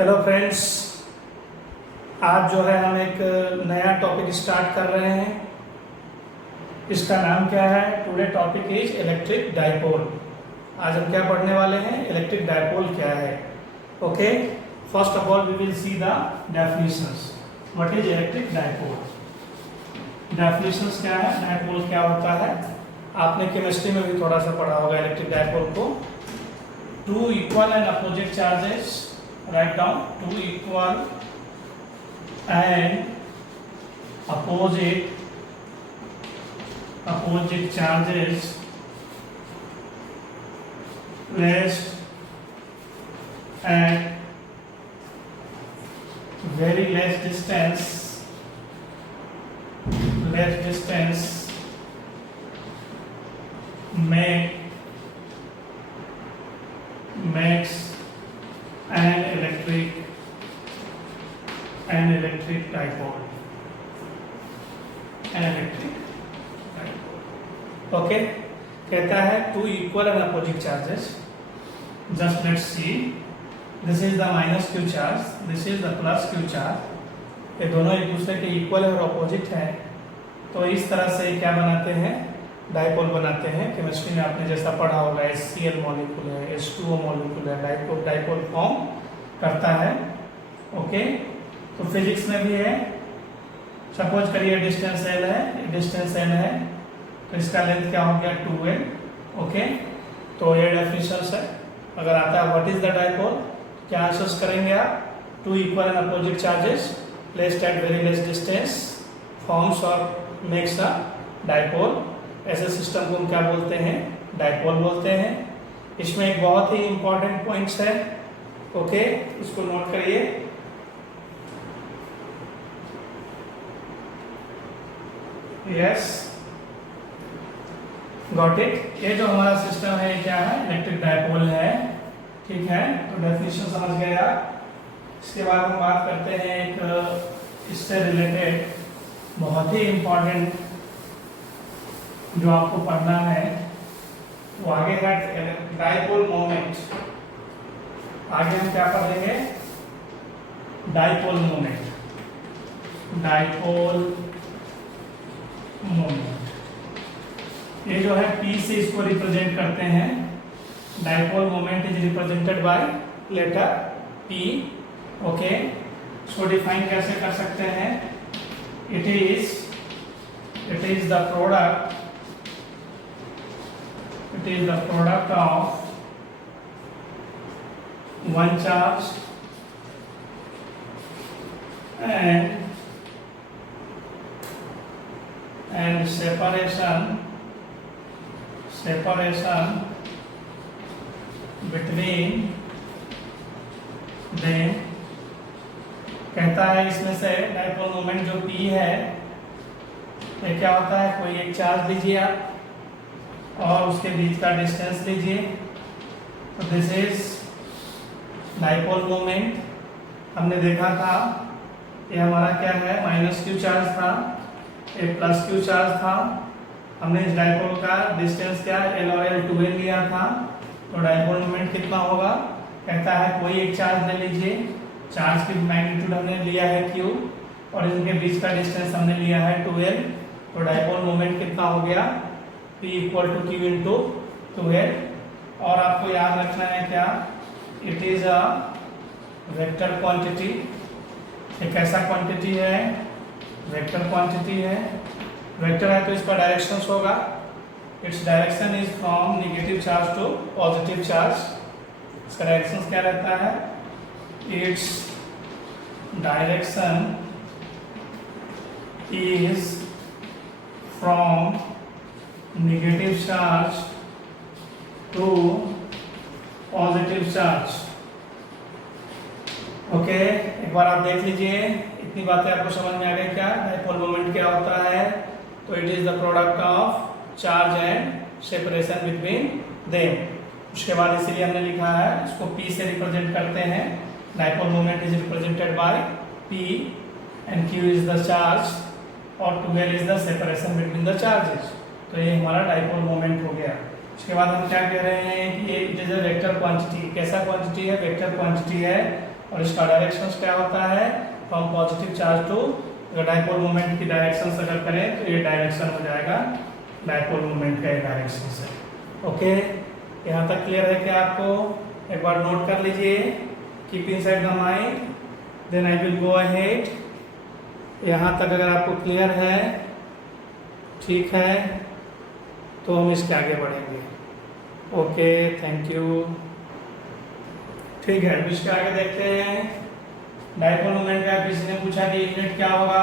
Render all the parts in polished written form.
Hello friends, आज जो है हम एक नया टॉपिक स्टार्ट कर रहे हैं। इसका नाम क्या है? Today topic is electric dipole. आज हम क्या पढ़ने वाले हैं? इलेक्ट्रिक डाइपोल क्या है। Okay, first of all we will see the definitions. What is electric dipole? Definitions क्या है, डाइपोल क्या होता है? आपने केमिस्ट्री में भी थोड़ा सा पढ़ा होगा इलेक्ट्रिक डाइपोल को। Two equal and opposite charges, write down two equal and opposite charges placed at very less distance makes an electric dipole. Okay, कहता है two equal and opposite charges. Just let's see, this is the minus Q charge, this is the plus Q charge. ये दोनों एक दूसरे के equal और opposite है, तो इस तरह से क्या बनाते हैं? डाइपोल बनाते हैं। केमिस्ट्री में आपने जैसा पढ़ा होगा, HCl मॉलिक्यूल है, H2O मॉलिक्यूल है, डाइपोल फॉर्म करता है। ओके, तो फिजिक्स में भी है। सपोज करिए डिस्टेंस L है, डिस्टेंस L है, तो इसका लेंथ क्या हो गया? 2L। ओके, तो ये डेफिनेशन है। अगर आता है व्हाट इज द डाइपोल, क्या आंसर्स करेंगे आप? Two equal and opposite charges placed at very less distance forms और मेक्स अ डाइपोल। ऐसे सिस्टम को हम क्या बोलते हैं? डाइपोल बोलते हैं। इसमें एक बहुत ही इंपॉर्टेंट पॉइंट्स है। ओके, इसको नोट करिए। Yes, got it. ये जो हमारा सिस्टम है, ये क्या है? इलेक्ट्रिक डाइपोल है। ठीक है, तो डेफिनेशन समझ गए आप। इसके बाद हम बात करते हैं एक इससे रिलेटेड बहुत ही इंपॉर्टेंट जो आपको पढ़ना है, वो आगे है डाइपोल मोमेंट। आगे हम क्या पढ़ेंगे? Dipole moment. डाइपोल मोमेंट ये जो है P से इसको रिप्रेजेंट करते हैं। Dipole moment is represented by letter P। Okay, इसको डिफाइन कैसे कर सकते हैं? It is the product of one charge and separation between them। कहता है इसमें से डाइपोल मोमेंट जो P है, ये क्या होता है? कोई एक चार्ज लीजिए आप और उसके बीच का डिस्टेंस लीजिए, तो दिस इज डाइपोल मोमेंट। हमने देखा था ये हमारा क्या है? माइनस क्यू चार्ज था, एक प्लस क्यू चार्ज था। हमने इस डाइपोल का डिस्टेंस क्या L और L 2L लिया था, तो डाइपोल मोमेंट कितना होगा? कहता है कोई एक चार्ज ले लीजिए, चार्ज की मैग्नीट्यूड हमने लिया है Q और इनके बीच का डिस्टेंस हमने लिया है 2L, तो डाइपोल मोमेंट कितना हो गया? P equal to Q into 2L। और आपको याद रखना है क्या? It is a vector quantity. एक ऐसा क्वांटिटी है, वेक्टर क्वांटिटी है। वेक्टर है तो इसका डायरेक्शंस होगा, its direction is from negative charge to positive charge. इसका डायरेक्शन क्या रहता है? Its direction is from negative charge to positive charge. Okay, एक बार आप देख लीजिए, इतनी बातें आपको समझ में आ गई क्या? डाइपोल मोमेंट क्या होता है? तो it is the product of charge and separation between them. उसके बाद इसीलिए हमने लिखा है, इसको P से रिप्रेजेंट करते हैं। Dipole moment is represented bye P and Q is the charge और 2L is the separation between the charges. तो ये हमारा डाइपोल मोमेंट हो गया। उसके बाद हम क्या कह रहे हैं कि ये it is a vector quantity. कैसा क्वांटिटी है? वेक्टर क्वांटिटी है। और इसका डायरेक्शन क्या होता है, फ्रॉम पॉजिटिव चार्ज टू, अगर डायपोल मोमेंट की डायरेक्शन अगर करें तो ये डायरेक्शन हो जाएगा डायपोल मोमेंट का डायरेक्शन से। ओके, यहाँ तक क्लियर है क्या आपको? एक बार नोट कर लीजिए, keep inside the mind, then I will go ahead. यहाँ तक अगर आपको क्लियर है, ठीक है, तो हम इसके आगे बढ़ेंगे। Okay, thank you. ठीक है, अब इसके आगे देखते हैं डायपोल मोमेंट का। किसी ने पूछा कि यूनिट क्या होगा,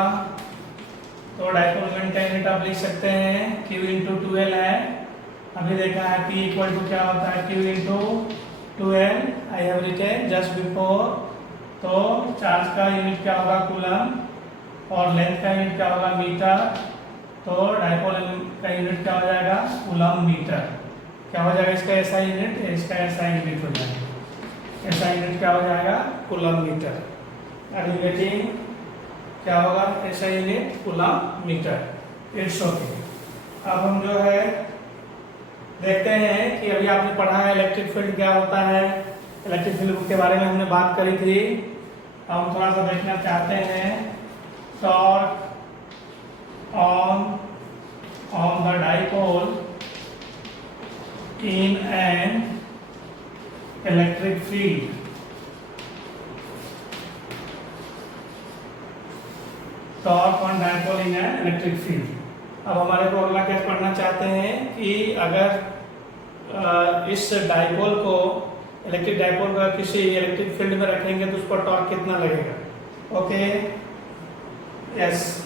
तो डायपोल मोमेंट का यूनिट आप लिख सकते हैं Q इंटू 2L है। अभी देखा है P इक्वल टू क्या होता है, Q into 2L, I have written just before. तो चार्ज का यूनिट क्या होगा, कूलम, और लेंथ का यूनिट क्या होगा, मीटर। तो डायपोल का यूनिट क्या हो जाएगा, कूलम मीटर। क्या हो जाएगा इसका ऐसा यूनिट, इसका ऐसा यूनिट हो जाएगा, ऐसा यूनिट क्या हो जाएगा, कूलम मीटर। एलिवेटिंग क्या होगा, ऐसा unit coulomb metre. It's okay. अब हम जो है देखते हैं कि अभी आपने पढ़ा है इलेक्ट्रिक फील्ड क्या होता है, इलेक्ट्रिक फील्ड के बारे में हमने बात करी थी। अब हम थोड़ा सा देखना चाहते हैं torque on the dipole in an electric field। Torque on dipole in an electric field. अब हमारे को अगला क्या पढ़ना चाहते हैं कि अगर इस डायपोल को, इलेक्ट्रिक डायपोल को किसी इलेक्ट्रिक फील्ड में रखेंगे तो उस पर टॉर्क कितना लगेगा। ओके, यस,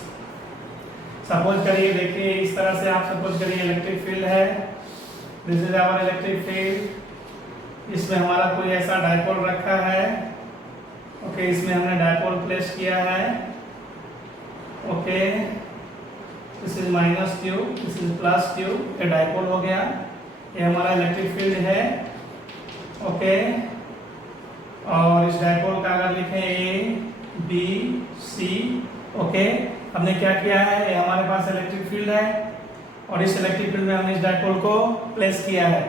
सपोज करिए, देखिए इस तरह से आप सपोज करिए इलेक्ट्रिक फील्ड है, this is our electric field. इसमें हमारा कोई ऐसा डायपोल रखा है। ओके, इसमें हमने डायपोल प्लेस किया है। Okay, this is minus Q, this is plus Q, ये डायपोल हो गया, ये हमारा इलेक्ट्रिक फील्ड है। ओके, और इस डायपोल का अगर लिखें A B C, ओके, हमने क्या किया है, ये हमारे पास इलेक्ट्रिक फील्ड है और इस इलेक्ट्रिक फील्ड में हमने इस डायपोल को प्लेस किया है।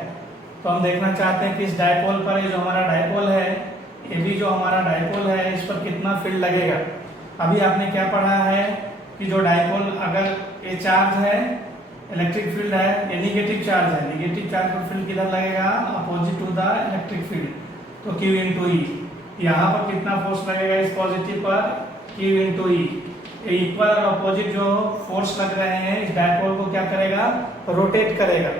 तो हम देखना चाहते हैं कि इस डायपोल पर, ये जो हमारा डायपोल है, ये भी जो हमारा डायपोल है, इस पर कितना फील्ड लगेगा। अभी आपने क्या पढ़ा है कि जो डायपोल, अगर ये चार्ज है, इलेक्ट्रिक फील्ड है, ये निगेटिव चार्ज है, निगेटिव चार्ज पर फील्ड किधर लगेगा, opposite to the electric field. तो Q इंटू ई, यहाँ पर कितना फोर्स लगेगा इस पॉजिटिव पर, Q इंटू ई। इक्वल और अपोजिट जो फोर्स लग रहे हैं इस डायपोल को क्या करेगा, रोटेट करेगा।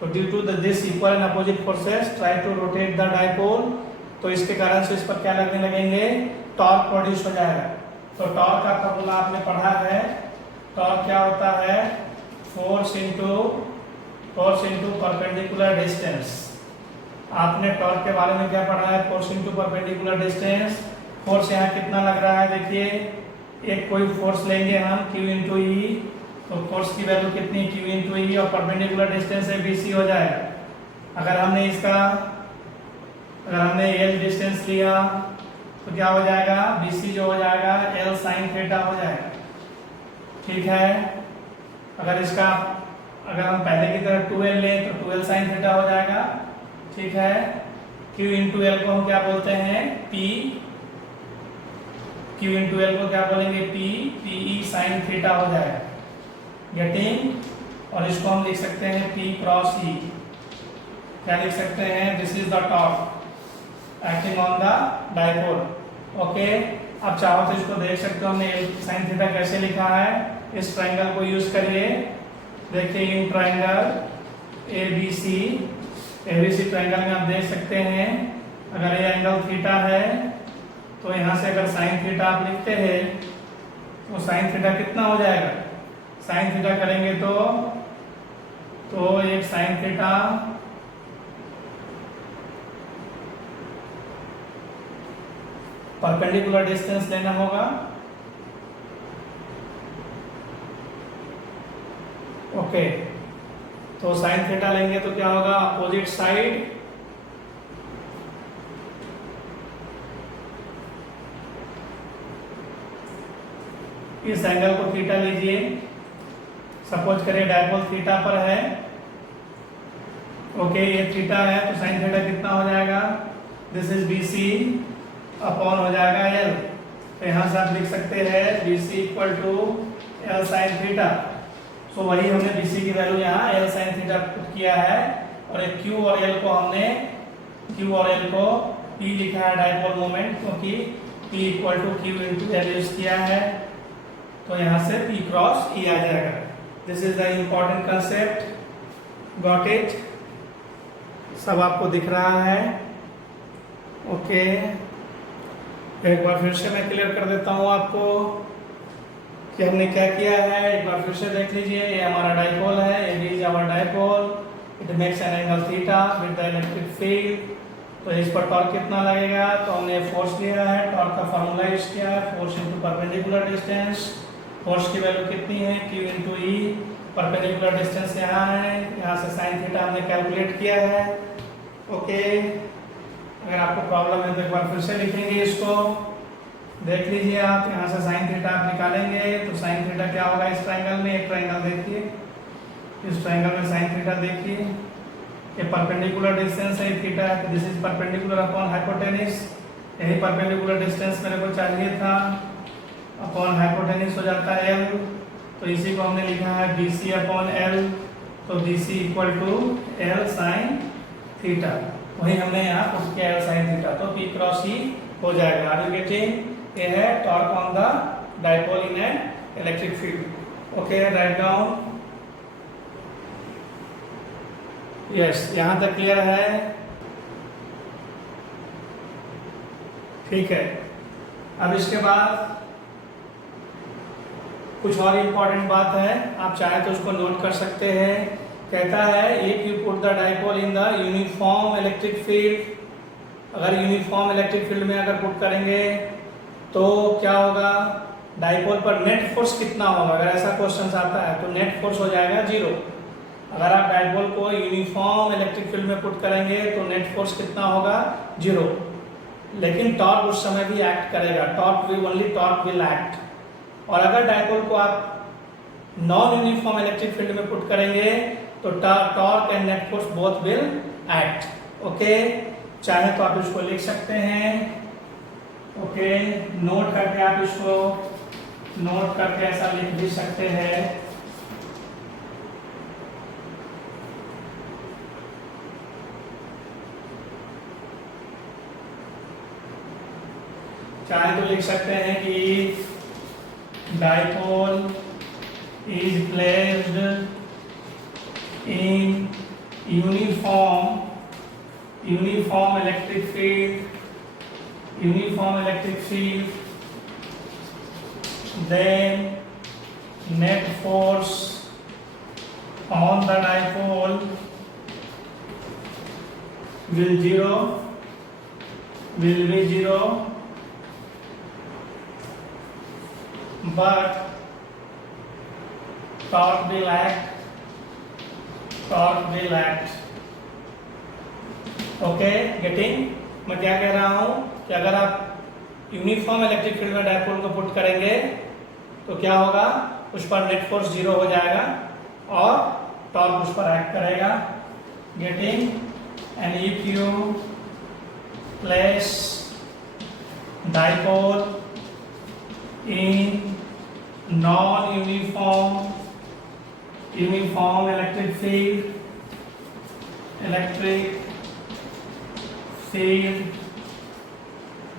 तो due to this equal and opposite forces try to rotate the dipole, तो इसके कारण से इस पर क्या लगने लगेंगे, टॉर्क प्रोड्यूस हो जाएगा। तो टॉर्क का फॉर्मूला आपने पढ़ा है, टॉर्क क्या होता है, फोर्स इंटू परपेंडिकुलर डिस्टेंस। आपने टॉर्क के बारे में क्या पढ़ा है, force into perpendicular distance. Force यहाँ कितना लग रहा है, देखिए एक कोई फोर्स लेंगे हम Q इंटू ई, तो फोर्स की वैल्यू कितनी, Q इंटू ई, और परपेंडिकुलर डिस्टेंस है BC हो जाएगा। अगर हमने L डिस्टेंस लिया तो क्या हो जाएगा, BC जो हो जाएगा L साइन थीटा हो जाएगा। ठीक है, अगर हम पहले की तरह 2L लें तो 2L साइन थीटा हो जाएगा। ठीक है, Q इंटू L को हम क्या बोलते हैं, P, Q इंटू L को क्या बोलेंगे, PE साइन थीटा हो जाएगा। गेटिंग, और इसको हम लिख सकते हैं P क्रॉस E। क्या लिख सकते हैं, this is the torque acting on the dipole. Okay, आप चाहो तो इसको देख सकते हो, हमने साइन थीटा कैसे लिखा है, इस ट्रायंगल को यूज करिए। देखिए इन ट्रायंगल ABC ट्रायंगल में आप देख सकते हैं, अगर ये एंगल थीटा है तो यहाँ से अगर साइन थीटा आप लिखते हैं तो साइन थीटा कितना हो जाएगा, साइन थीटा करेंगे तो एक साइन थीटा परपेंडिकुलर डिस्टेंस लेना होगा। ओके, तो साइन थीटा लेंगे तो क्या होगा, अपोजिट साइड इस एंगल को थीटा लीजिए। सपोज करिए डायपोल थीटा पर है। ओके, ये थीटा है तो साइन थीटा कितना हो जाएगा, दिस इज BC अपॉन हो जाएगा एल। तो यहाँ से आप लिख सकते हैं B C equal to L sine theta. So वही हमने बी सी की वैल्यू यहाँ एल साइन थीटा पुट किया है, और एक क्यू और एल को हमने पी लिखा है डाइपोल मोमेंट, क्योंकि P equal to Q into L use किया है, तो यहाँ से पी क्रॉस ई आ जाएगा। This is the important concept, got it? सब आपको दिख रहा है? ओके, एक बार फिर से मैं क्लियर कर देता हूँ आपको कि हमने क्या किया है। एक बार फिर से देख लीजिए, ये हमारा डाइपोल है, ये is our dipole, it makes an angle theta with the electric field. तो इस पर टॉर्क कितना लगेगा, तो हमने फोर्स लिया है, टॉर्क का फार्मूला यूज किया है, force into perpendicular distance. Force की वैल्यू कितनी है, क्यू इंटू ई, परपेंडिकुलर डिस्टेंस यहाँ है, यहाँ से साइन थीटा हमने कैलकुलेट किया है। ओके, अगर आपको प्रॉब्लम है तो एक बार फिर से लिखेंगे इसको, देख लीजिए आप। यहाँ से साइन थीटा आप निकालेंगे तो साइन थीटा क्या होगा इस ट्राइंगल में, एक ट्राइंगल देखिए, इस ट्राइंगल में साइन थीटा देखिए, ये परपेंडिकुलर डिस्टेंस है, थीटा है, this is perpendicular upon hypotenuse. यही परपेंडिकुलर डिस्टेंस मेरे को चाहिए था, अपॉन हाइपोटेनिस हो जाता है एल, तो इसी को हमने लिखा है बी सी अपॉन एल, तो B C equal to L sine theta, वही हमने यहाँ पुट किया एल साइन थीटा, तो पी क्रॉस ई हो जाएगा। Are you getting? ये है torque on the dipole in an electric field. Okay, write down. Yes, यहाँ तक क्लियर है? ठीक है। अब इसके बाद कुछ और इम्पोर्टेंट बात है, आप चाहे तो उसको नोट कर सकते हैं। कहता है if you put the dipole in the uniform electric field, अगर यूनिफॉर्म इलेक्ट्रिक फील्ड में अगर पुट करेंगे तो क्या होगा, डाइपोल पर नेट फोर्स कितना होगा। अगर ऐसा क्वेश्चन आता है तो नेट फोर्स हो जाएगा 0। अगर आप डाइपोल को यूनिफॉर्म इलेक्ट्रिक फील्ड में पुट करेंगे तो नेट फोर्स कितना होगा, 0। लेकिन टॉर्क उस समय भी एक्ट करेगा, ओनली टॉर्क विल एक्ट। और अगर डाइपोल को आप नॉन यूनिफॉर्म इलेक्ट्रिक फील्ड में पुट करेंगे तो torque and net force both will act. Okay, चाहे तो आप इसको लिख सकते हैं। ओके, नोट करके आप इसको नोट करके ऐसा लिख भी सकते हैं। चाहे तो लिख सकते हैं कि dipole is placed in uniform electric field, then net force on the dipole will be zero, but torque will act. Okay, getting? मैं क्या कह रहा हूँ कि अगर आप यूनिफॉर्म इलेक्ट्रिक फील्ड में डाइपोल को पुट करेंगे तो क्या होगा, उस पर नेट फोर्स 0 हो जाएगा और टॉर्क उस पर एक्ट करेगा। Getting? And if you place dipole in non uniform electric field,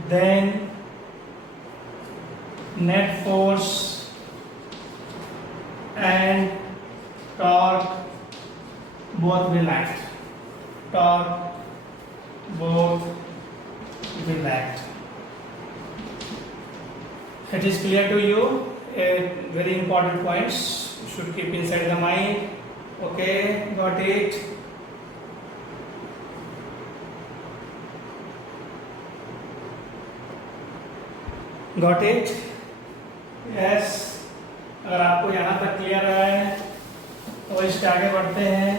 then net force and torque both will act. It is clear to you? Very important points you should keep inside the mind. Okay, got it? Got it? Yes. अगर आपको यहाँ तक clear है तो इसके आगे बढ़ते हैं।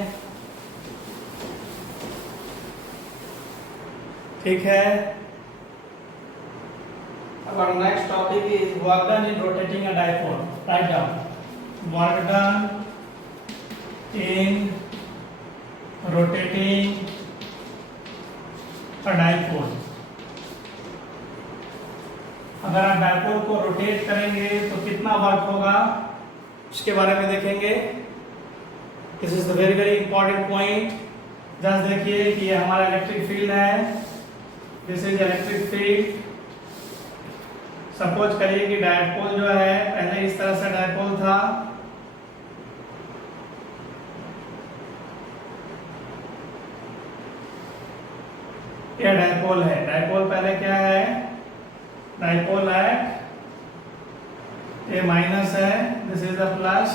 ठीक है। Our next topic is work done in rotating a dipole. Write down. Work done in rotating a dipole. अगर आप डायपोल को रोटेट करेंगे तो कितना वर्क होगा उसके बारे में देखेंगे। This is the very very important point. Just देखिए कि ये हमारा इलेक्ट्रिक फील्ड है, this is electric field. Suppose करिए कि डायपोल जो है पहले इस तरह से डायपोल था, ये डायपोल है। डायपोल पहले क्या है, डायपोल एट ये माइनस है, this is the plus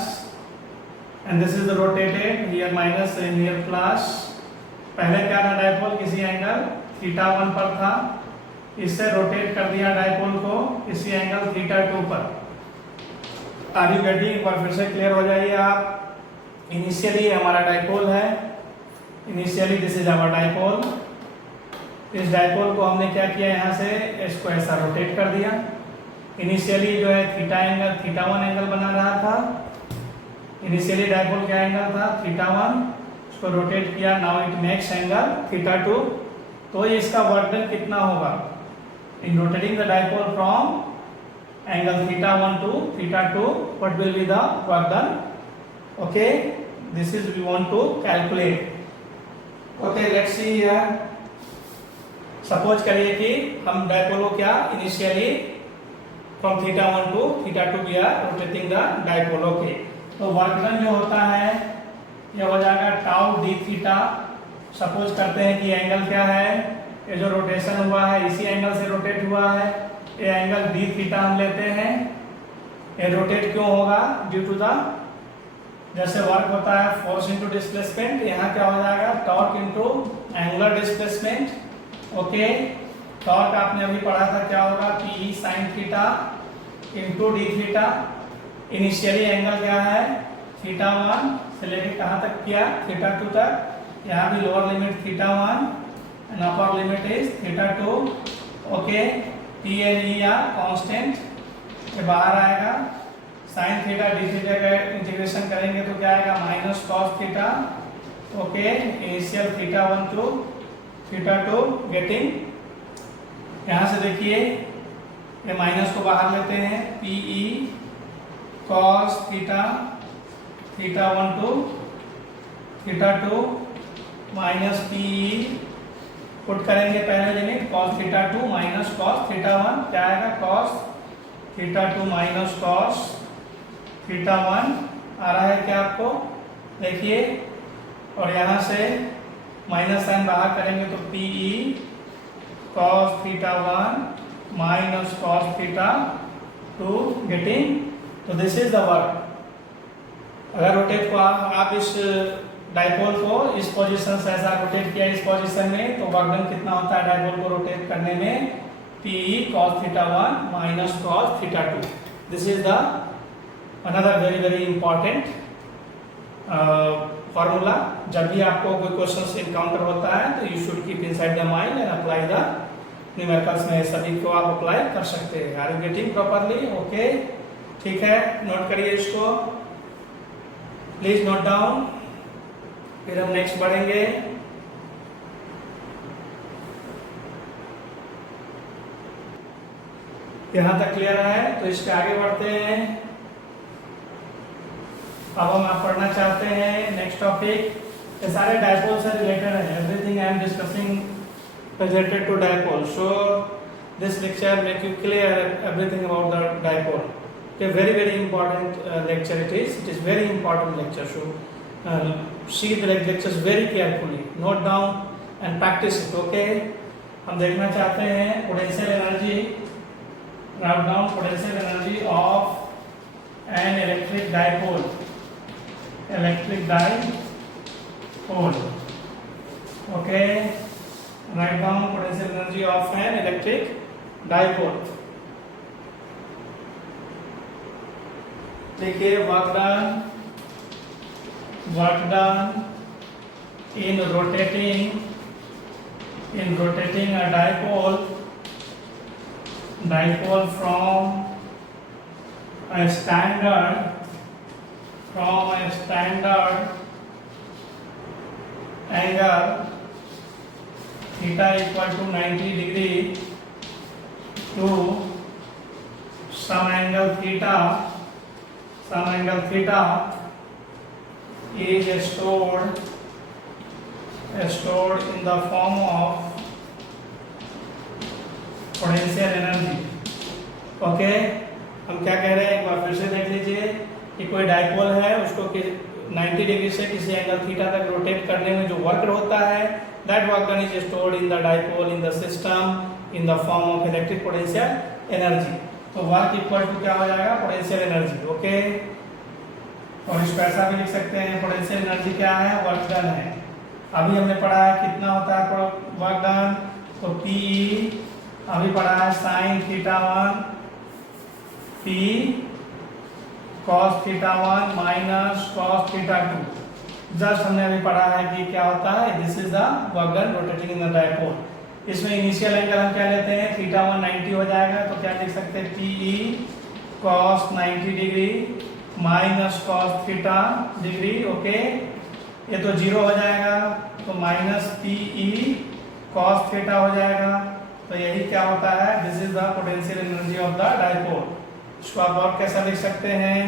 and this is the rotated, here minus and here plus. पहले क्या था, डायपोल किसी एंगल θ1 पर था, इससे रोटेट कर दिया डायपोल को किसी एंगल θ2 पर। Are you getting? एक बार फिर से क्लियर हो जाइए आप। इनिशियली हमारा डायपोल है, initially this is our dipole. इस डायपोल को हमने क्या किया, यहाँ से इसको ऐसा रोटेट कर दिया। इनिशियली जो है θ1 एंगल बना रहा था, इनिशियली डायपोल क्या एंगल था θ1, उसको रोटेट किया, नाउ इट मेक्स एंगल θ2। तो इसका वर्क डन कितना होगा in rotating the dipole from angle θ1 to θ2, what will be the work done? Okay, this is we want to calculate. Okay, let's see here. Suppose करिए कि हम dipole को क्या initially from θ1 to θ2 we are rotating the dipole. Okay, तो work done जो होता है यह हो जाएगा टाउ डी थीटा। सपोज करते हैं कि एंगल क्या है, ये जो रोटेशन हुआ है इसी एंगल से रोटेट हुआ है, ये एंगल डी थीटा हम लेते हैं। ये रोटेट क्यों होगा, ड्यू टू द जैसे वर्क होता है फोर्स इनटू डिस्प्लेसमेंट, यहाँ क्या हो जाएगा torque into angular displacement. Okay, torque आपने अभी पढ़ा था क्या होगा, P sine theta into D theta. Initially angle क्या है θ1 से लेके कहाँ तक किया θ2 तक, यहाँ भी lower limit θ1 and upper limit is θ2। Okay, P and E are constant, ये बाहर आएगा। साइन थीटा डी थीटा का इंटीग्रेशन करेंगे तो क्या आएगा minus cos theta. Okay, initial θ1 to θ2 getting, यहाँ से देखिए ये माइनस को बाहर लेते हैं, P E cos theta θ1 to θ2 minus P E, put करेंगे पहले लिमिट cos θ2 माइनस cos θ1, क्या आएगा cos θ2 माइनस cos θ1 आ रहा है क्या आपको, देखिए। और यहाँ से माइनस साइन बाहर करेंगे तो P E cos θ1 minus cos θ2 getting. तो दिस इज द वर्क। अगर रोटेट को आप इस डायपोल को इस पोजीशन से ऐसा रोटेट किया इस पोजीशन में, तो वर्क डन कितना होता है डायपोल को रोटेट करने में, P cos θ1 minus cos θ2। This is the another very very important formula. जब भी आपको कोई क्वेश्चन इनकाउंटर होता है तो you should keep inside the mind and apply the numericals में सभी को आप अप्लाई कर सकते हैं। Are you getting properly? Okay, ठीक है, नोट करिए इसको, प्लीज नोट डाउन। फिर हम नेक्स्ट बढ़ेंगे। यहां तक क्लियर है, तो इसके आगे बढ़ते हैं। अब हम आप पढ़ना चाहते हैं नेक्स्ट टॉपिक। ये सारे डायपोल से रिलेटेड है, everything I am discussing related to dipole. So this lecture make you clear everything about the dipole. Okay, very very important lecture it is. It is very important lecture. So see the lectures very carefully, note down and practice it. Okay, हम देखना चाहते हैं potential energy, write down potential energy of an electric dipole, electric dipole. Okay, write down potential energy of an electric dipole. देखिए work done in rotating a dipole from a standard angle theta equal to 90 degree to some angle theta is stored in the form of potential energy. Okay, हम क्या कह रहे हैं एक बार फिर से देख लीजिए कि कोई डाइपोल है, उसको 90 डिग्री से किसी एंगल थीटा तक रोटेट करने में जो वर्क होता है, that work done is stored in the dipole in the system in the form of electric potential energy. तो वर्क इक्वल टू क्या हो जाएगा, पोटेंशियल एनर्जी। ओके, और इसको ऐसा भी लिख सकते हैं, पोटेंशियल एनर्जी क्या है, वर्क डन है। अभी हमने पढ़ा है कितना होता है वर्क डन, तो पी अभी पढ़ा है sine theta 1 P cos theta 1 minus cos theta 2। Just हमने अभी पढ़ा है कि क्या होता है, this is the work done rotating in the dipole. इसमें इनिशियल एंगल हम क्या लेते हैं, थीटा 1 90 हो जाएगा, तो क्या लिख सकते हैं, P cos 90 degree minus cos theta degree. Okay, ये तो 0 हो जाएगा, तो माइनस पी कॉस थीटा हो जाएगा। तो यही क्या होता है, this is the potential energy of the dipole. इसको आप और कैसा लिख सकते हैं,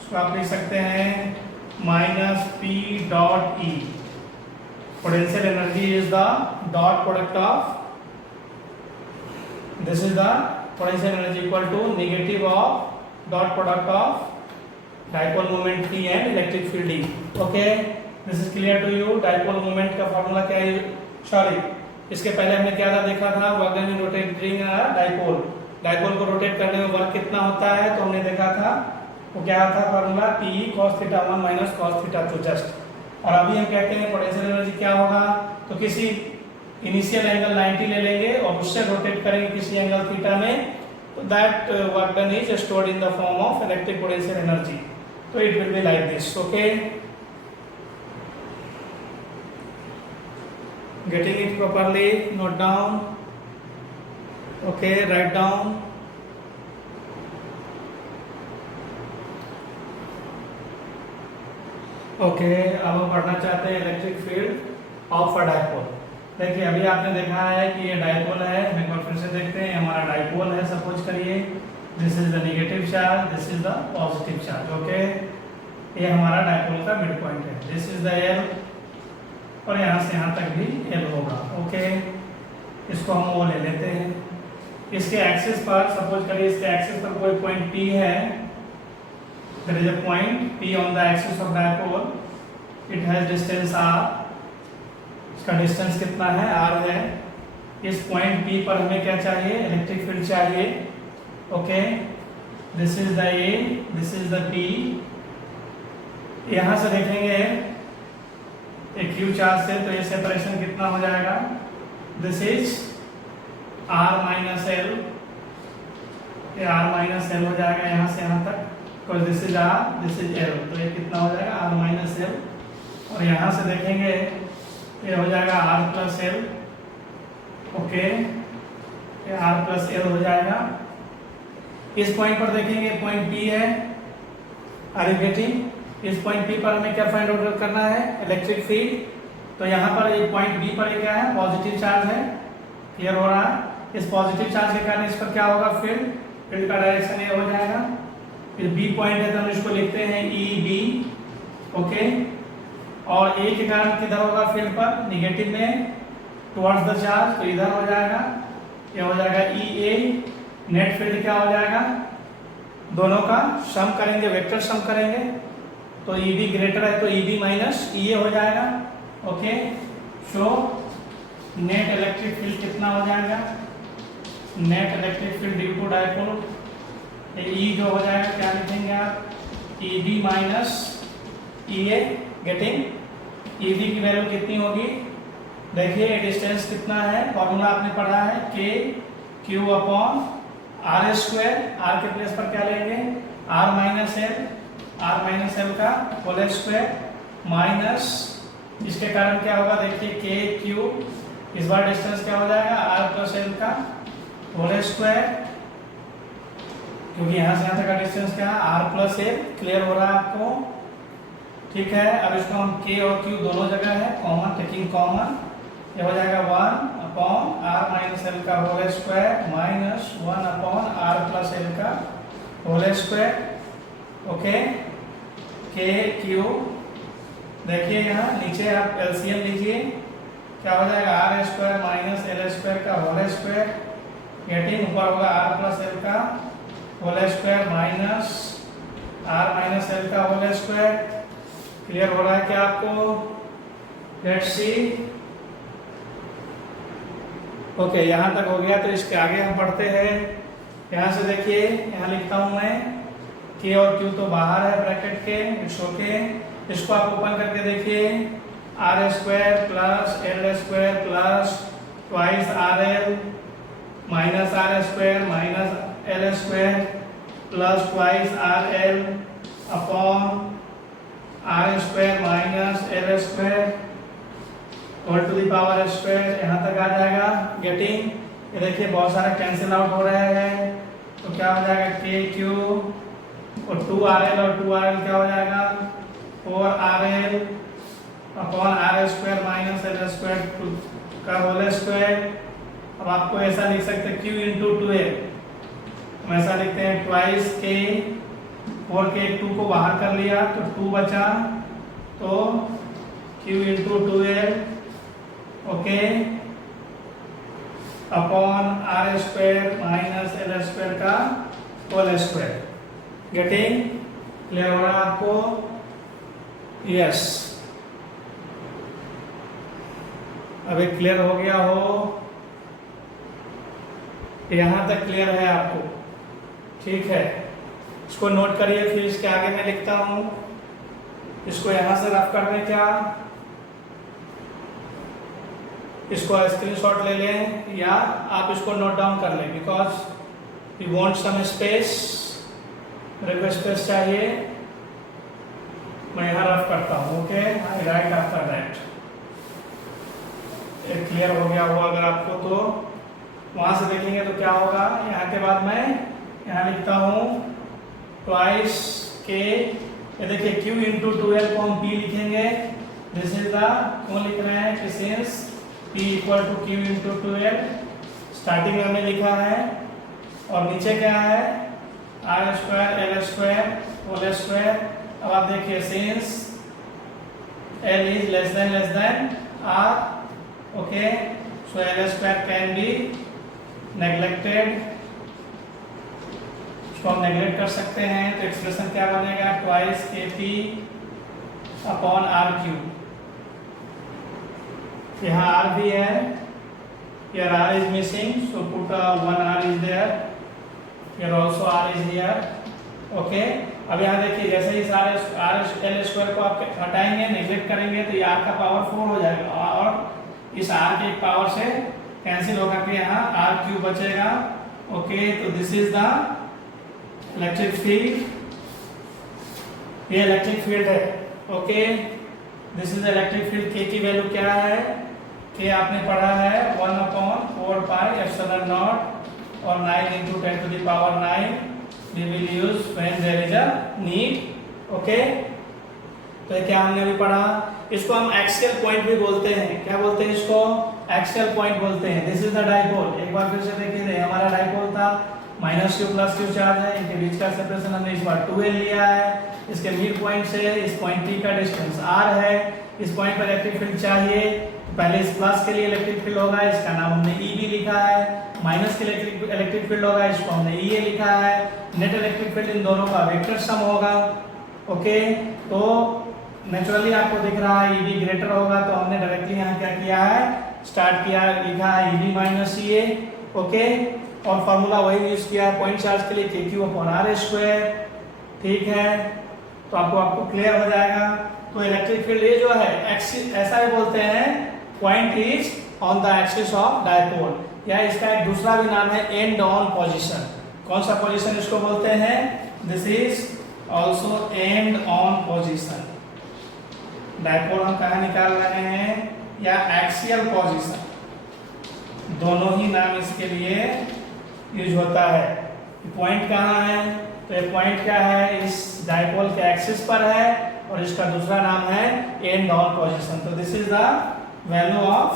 इसको आप लिख सकते हैं minus P dot E. Potential energy is the dot product of, this is the potential energy equal to negative of dot product of dipole moment P and electric field E. Okay, this is clear to you. Dipole moment का formula क्या है, sorry इसके पहले हमने क्या था देखा था, work done in rotating dipole. Dipole को रोटेट करने में वर्क कितना होता है, तो हमने देखा था वो क्या था formula, P cos theta 1 minus cos theta 2 just. और अभी हम कहते हैं पोटेंशियल एनर्जी क्या होगा, तो किसी इनिशियल एंगल 90 ले लेंगे और उससे रोटेट करेंगे किसी एंगल थीटा में, तो that work done is stored in the form of electric potential energy. तो it will be like this. Okay, getting it properly, note down. Okay, write down. Okay, अब हम पढ़ना चाहते हैं electric field of a dipole. देखिए अभी आपने देखा है कि ये डाइपोल है, एक बार फिर से देखते हैं, हमारा डाइपोल है। सपोज करिए this is the negative charge, this is the positive charge. Okay, ये हमारा डाइपोल का मिड पॉइंट है, दिस इज द एल और यहाँ से यहाँ तक भी एल होगा। ओके, इसको हम वो ले लेते हैं। इसके एक्सिस पर सपोज करिए इसके एक्सिस पर कोई पॉइंट P है, there is a point P on the axis of dipole, it has distance r। इसका डिस्टेंस कितना है, r है। इस पॉइंट P पर हमें क्या चाहिए, इलेक्ट्रिक फील्ड चाहिए। Okay, this is the A, this is the P। यहाँ से देखेंगे एक क्यू चार्ज से, तो ये सेपरेशन कितना हो जाएगा, this is r minus L, ये r माइनस एल हो जाएगा यहाँ से यहाँ तक, because this is r, this is l, तो ये कितना हो जाएगा r माइनस एल। और यहाँ से देखेंगे ये हो जाएगा r प्लस एल। ओके, ये r प्लस एल हो जाएगा। इस पॉइंट पर देखेंगे पॉइंट P है, आर यू गेटिंग। इस पॉइंट P पर हमें क्या फाइंड आउट करना है, इलेक्ट्रिक फील्ड। तो यहाँ पर ये पॉइंट B पर क्या है, पॉजिटिव चार्ज है, क्लियर हो रहा है। इस पॉजिटिव चार्ज के कारण इस पर क्या होगा, फील्ड का डायरेक्शन ये हो जाएगा। फिर B पॉइंट है तो हम इसको लिखते हैं EB। ओके, और A के कारण किधर होगा, फील्ड पर निगेटिव में टुवर्ड्स द चार्ज, तो इधर हो जाएगा, ये हो जाएगा EA। नेट फील्ड क्या हो जाएगा, दोनों का सम करेंगे, वेक्टर सम करेंगे, तो EB ग्रेटर है तो EB माइनस EA हो जाएगा। Okay, so net electric field कितना हो जाएगा, net electric field due to dipole, E जो हो जाएगा क्या लिखेंगे आप, EB minus EA। Getting, EB की वैल्यू कितनी होगी, देखिए डिस्टेंस कितना है, फॉर्मूला आपने पढ़ा है K Q upon R square. R के प्लेस पर क्या लेंगे, R minus L, r minus L का होल स्क्वायर माइनस, इसके कारण क्या होगा देखिए के क्यू, इस बार डिस्टेंस क्या हो जाएगा, r प्लस एल का होल स्क्वायर, क्योंकि यहाँ से यहाँ तक का डिस्टेंस क्या है, r प्लस एल। क्लियर हो रहा है आपको, ठीक है। अब इसको हम k और q दोनों जगह है कॉमन, टेकिंग कॉमन, ये हो जाएगा 1 अपॉन r माइनस एल का whole square minus 1 upon r plus L का whole square, okay, K Q, देखिए यहाँ नीचे आप एलसीएम लीजिए, क्या हो जाएगा R square minus L square का होल स्क्वायर, गेटिंग ऊपर होगा आर प्लस एल का whole square minus R minus L का होल स्क्वायर। क्लियर हो रहा है क्या आपको? Let's see. ओके, यहाँ तक हो गया, तो इसके आगे हम पढ़ते हैं। यहाँ से देखिए, यहाँ लिखता हूँ मैं के और क्यू तो बाहर है ब्रैकेट के, इट्स ओके। इसको आप ओपन करके देखिए, R square plus L square plus twice R L minus R square minus L square plus twice R L upon R square minus L square whole to the power square. यहाँ तक आ जाएगा, getting. ये देखिए बहुत सारा cancel out हो रहे हैं, तो क्या हो जाएगा के क्यू और 2RL और 2RL क्या हो जाएगा 4RL upon R square minus L square का होल स्क्वायर। अब आपको ऐसा लिख सकते हैं Q इंटू 2L, हम ऐसा लिखते हैं ट्वाइस के, 4 के 2 को बाहर कर लिया तो 2 बचा, तो Q into 2L, okay, upon R square minus L square का होल स्क्वायर। गेटिंग? क्लियर हो रहा है आपको? यस। अभी क्लियर हो गया हो? यहां तक क्लियर है आपको? ठीक है, इसको नोट करिए, फिर इसके आगे मैं लिखता हूं। इसको यहां से रफ कर दें क्या? इसको स्क्रीनशॉट ले लें या आप इसको नोट डाउन कर लें, because you want some space, मेरे को स्पेस चाहिए। मैं यहाँ रफ करता हूँ, okay, I write after that. एक क्लियर हो गया होगा अगर आपको, तो वहां से देखेंगे तो क्या होगा। यहाँ के बाद मैं यहाँ लिखता हूँ ट्वाइस के, ये देखिए Q इंटू 2L को हम P लिखेंगे। दिस इज द, क्यों लिख रहे हैं कि since P equal to Q into 2L, starting में हमने लिखा है, और नीचे क्या है R square L square whole square. अब आप देखिए since L is less than R, okay, so L square can be neglected, इसको हम नेग्लेक्ट कर सकते हैं, तो एक्सप्रेशन क्या बनेगा ट्वाइस के पी अपॉन आर क्यू। यहाँ R भी है, here R is missing, so put one R is there, here also R is here, okay। अब यहाँ देखिए जैसे ही सारे आर एल स्क्वायर को आप हटाएंगे, नेग्लेक्ट करेंगे, तो ये R का पावर 4 हो जाएगा, और इस R के पावर से कैंसिल होगा के यहाँ आर क्यू बचेगा, ओके। तो this is the electric field, ये इलेक्ट्रिक फील्ड है, okay. This is electric field. के की वैल्यू क्या है? के आपने पढ़ा है 1/4 पाई एप्सिलॉन नॉट और 9 into 10 to the power 9 we will use when there is a need, okay. तो क्या हमने भी पढ़ा, इसको हम एक्सियल पॉइंट भी बोलते हैं। क्या बोलते हैं इसको? एक्सियल पॉइंट बोलते हैं। This is the dipole. एक बार फिर से देखिए, हमारा डाइपोल था -q + q चार्ज है, इनके बीच का सेपरेशन हमने इस बार 2L लिया है। इसके मिड पॉइंट से इस पॉइंट P का डिस्टेंस R है। इस पॉइंट पर इलेक्ट्रिक फील्ड चाहिए, पहले इस प्लस के लिए इलेक्ट्रिक फील्ड होगा, इसका नाम हमने EB लिखा है। माइनस के लिए इलेक्ट्रिक फील्ड होगा, इसको हमने EA लिखा है। नेट इलेक्ट्रिक फील्ड इन दोनों का वेक्टर सम होगा, ओके। तो नेचुरली आपको दिख रहा है EB ग्रेटर होगा, तो हमने डायरेक्टली यहाँ क्या किया है, स्टार्ट किया, लिखा है EB - EA, ओके। और फॉर्मूला वही यूज किया है पॉइंट चार्ज के लिए, KQ/R², ठीक है। तो आपको क्लियर हो जाएगा। तो इलेक्ट्रिक फील्ड ये जो है एक्सिस, ऐसा ही बोलते हैं point is on the axis of dipole, या इसका एक दूसरा भी नाम है एंड ऑन पोजीशन। कौन सा पोजीशन इसको बोलते हैं? This is also and on position. Dipole हम कहाँ निकाल रहे हैं, या एक्सियल पोजीशन, दोनों ही नाम इसके लिए यूज होता है। पॉइंट कहाँ है? तो ये पॉइंट क्या है, इस डायपोल के एक्सिस पर है, और इसका दूसरा नाम है एंड ऑन पोजीशन। तो this is the value of,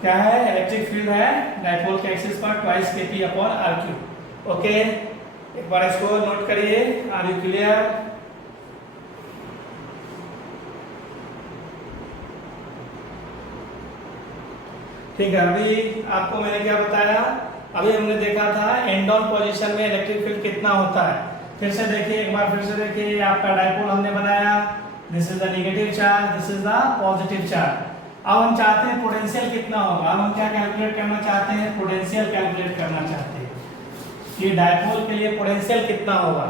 क्या है, इलेक्ट्रिक फील्ड है डायपोल के एक्सिस पर ट्वाइस KP/R3, ओके। एक बार इसको नोट करिए। Are you clear? ठीक है, अभी आपको मैंने क्या बताया, अभी हमने देखा था एंड ऑन पोजीशन में इलेक्ट्रिक फील्ड कितना होता है। फिर से देखिए, एक बार फिर से देखिए, ये आपका डाइपोल हमने बनाया, this is the negative charge, this is the positive charge. अब हम चाहते हैं पोटेंशियल कितना होगा। अब हम क्या कैलकुलेट करना चाहते हैं, पोटेंशियल कैलकुलेट करना चाहते हैं कि डाइपोल के लिए पोटेंशियल कितना होगा।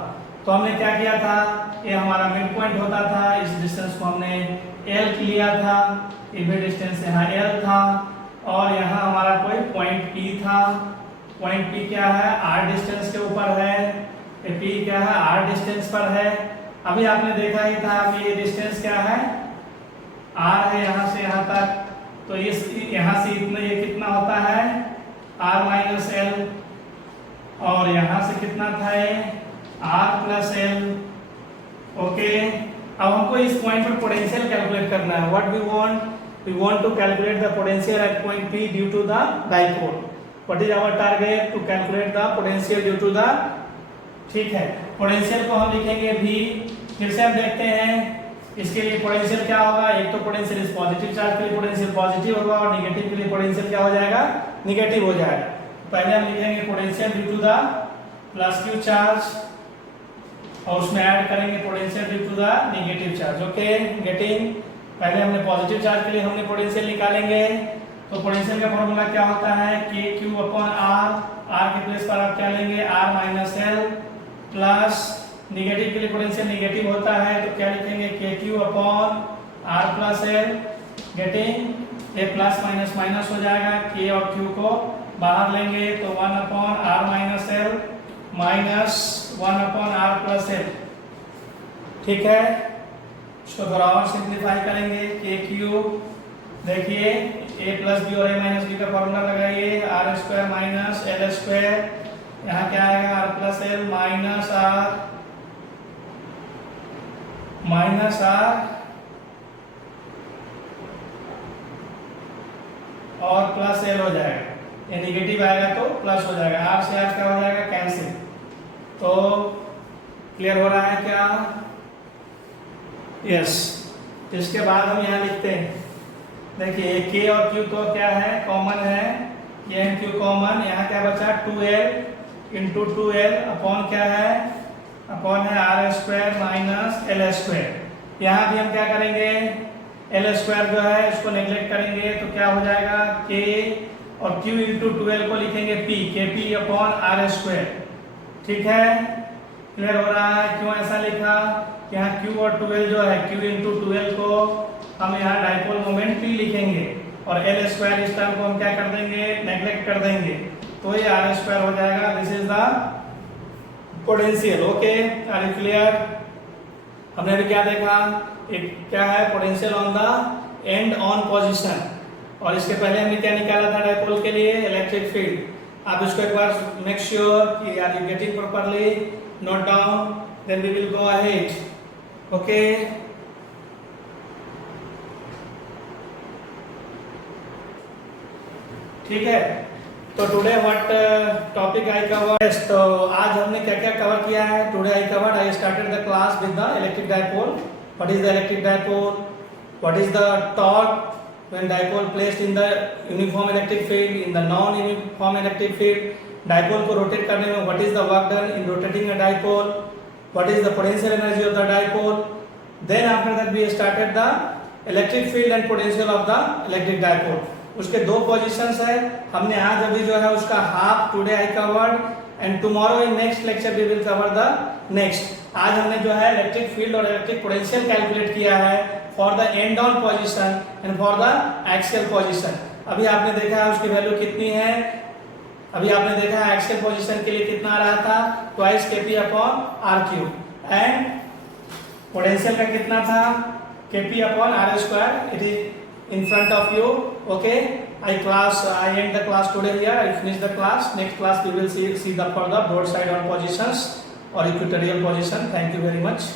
तो हमने क्या किया था, ये हमारा मिड पॉइंट होता था, इस डिस्टेंस को हमने एल लिया था, ये भी डिस्टेंस यहाँ एल था, और यहाँ हमारा कोई पॉइंट पी था। पॉइंट पी क्या है, आर डिस्टेंस के ऊपर है, ये पी क्या है, आर डिस्टेंस पर है। अभी आपने देखा ही था कि ये डिस्टेंस क्या है, आर है यहाँ से यहाँ तक, तो इस यहाँ से इतना ये कितना होता है, आर माइनस एल, और यहाँ से कितना था ये, आर प्लस एल। ओके, अब हमको इस पॉइंट पर पोटेंशियल कैलकुलेट करना है। What we want, we want to calculate the potential at point P due to the dipole. What is our target? To calculate the potential due to the, ठीक है, potential को हम लिखेंगे V। फिर से हम देखते हैं इसके लिए पोटेंशियल क्या होगा। एक तो पोटेंशियल इस पॉजिटिव चार्ज के लिए पोटेंशियल पॉजिटिव होगा, और नेगेटिव के लिए पोटेंशियल क्या हो जाएगा, नेगेटिव हो जाएगा। पहले हम लिखेंगे potential due to the plus Q charge, और उसमें ऐड करेंगे potential due to the negative charge. Okay, getting. पहले हमने पॉजिटिव चार्ज के लिए हमने पोटेंशियल निकालेंगे, तो पोटेंशियल का फॉर्मूला क्या होता है, K Q upon R. R के प्लेस पर आप क्या लेंगे, R minus L, plus negative के लिए पोटेंशियल नेगेटिव होता है, तो क्या लिखेंगे, K Q upon R plus L. Getting, ये प्लस माइनस माइनस हो जाएगा, के और क्यू को बाहर लेंगे, तो 1 upon R minus L minus 1 upon R plus L. ठीक है, इसको थोड़ा और सिंप्लीफाई करेंगे, के क्यू, देखिए ए प्लस बी और ए माइनस बी का फॉर्मूला लगाइए, R square minus L square, यहाँ क्या आएगा, R plus L minus R और प्लस एल हो जाएगा। ये नेगेटिव आएगा तो प्लस हो जाएगा, आर से आर क्या हो जाएगा, कैंसिल। तो क्लियर हो रहा है क्या? यस। इसके बाद हम यहाँ लिखते हैं, देखिए के और क्यू तो क्या है, कॉमन है, के एंड क्यू कॉमन। यहाँ क्या बचा, 2l इंटू 2l अपॉन क्या है, अपॉन है R square minus L square. यहाँ भी हम क्या करेंगे, एल स्क्वायर जो है इसको नेग्लेक्ट करेंगे, तो क्या हो जाएगा, के और क्यू इंटू 2l को लिखेंगे पी, के पी अपॉन आर स्क्वायर। ठीक है, क्लियर हो रहा है? क्यों ऐसा लिखा, यहाँ q और 2l जो है, q इंटू 2l को हम यहाँ डाइपोल मोमेंट p लिखेंगे, और l स्क्वायर इस टर्म को हम क्या कर देंगे, नेग्लेक्ट कर देंगे, तो ये r स्क्वायर हो जाएगा। This is the potential. Okay, are you clear? हमने अभी क्या देखा, एक क्या है, potential on the end on position, और इसके पहले हमने क्या निकाला था डाइपोल के लिए, इलेक्ट्रिक फील्ड। आप इसको एक बार मेक श्योर कि are you getting properly, note down, then we will go ahead. Okay, ठीक है। तो today what topic I cover, तो आज हमने क्या क्या कवर किया है। Today I covered, I started the class with the electric dipole. What is the electric dipole, what is the torque when dipole placed in the uniform electric field, in the non uniform electric field, dipole को rotate करने में what is the work done in rotating a dipole, what is the potential energy of the dipole. Then after that we started the electric field and potential of the electric dipole. उसके दो positions है, हमने आज अभी जो है उसका half today I covered, and tomorrow in next lecture we will cover the next. आज हमने जो है इलेक्ट्रिक फील्ड और इलेक्ट्रिक पोटेंशियल कैलकुलेट किया है for the end on position and for the axial position. अभी आपने देखा है उसकी वैल्यू कितनी है, अभी आपने देखा है एक्सियल पोजीशन के लिए कितना आ रहा था, twice KP upon R Q, and potential का कितना था, KP upon R square. It is in front of you. Okay, I end the class today here. I finish the class. Next class we will see the further broadside on positions or equatorial position. Thank you very much.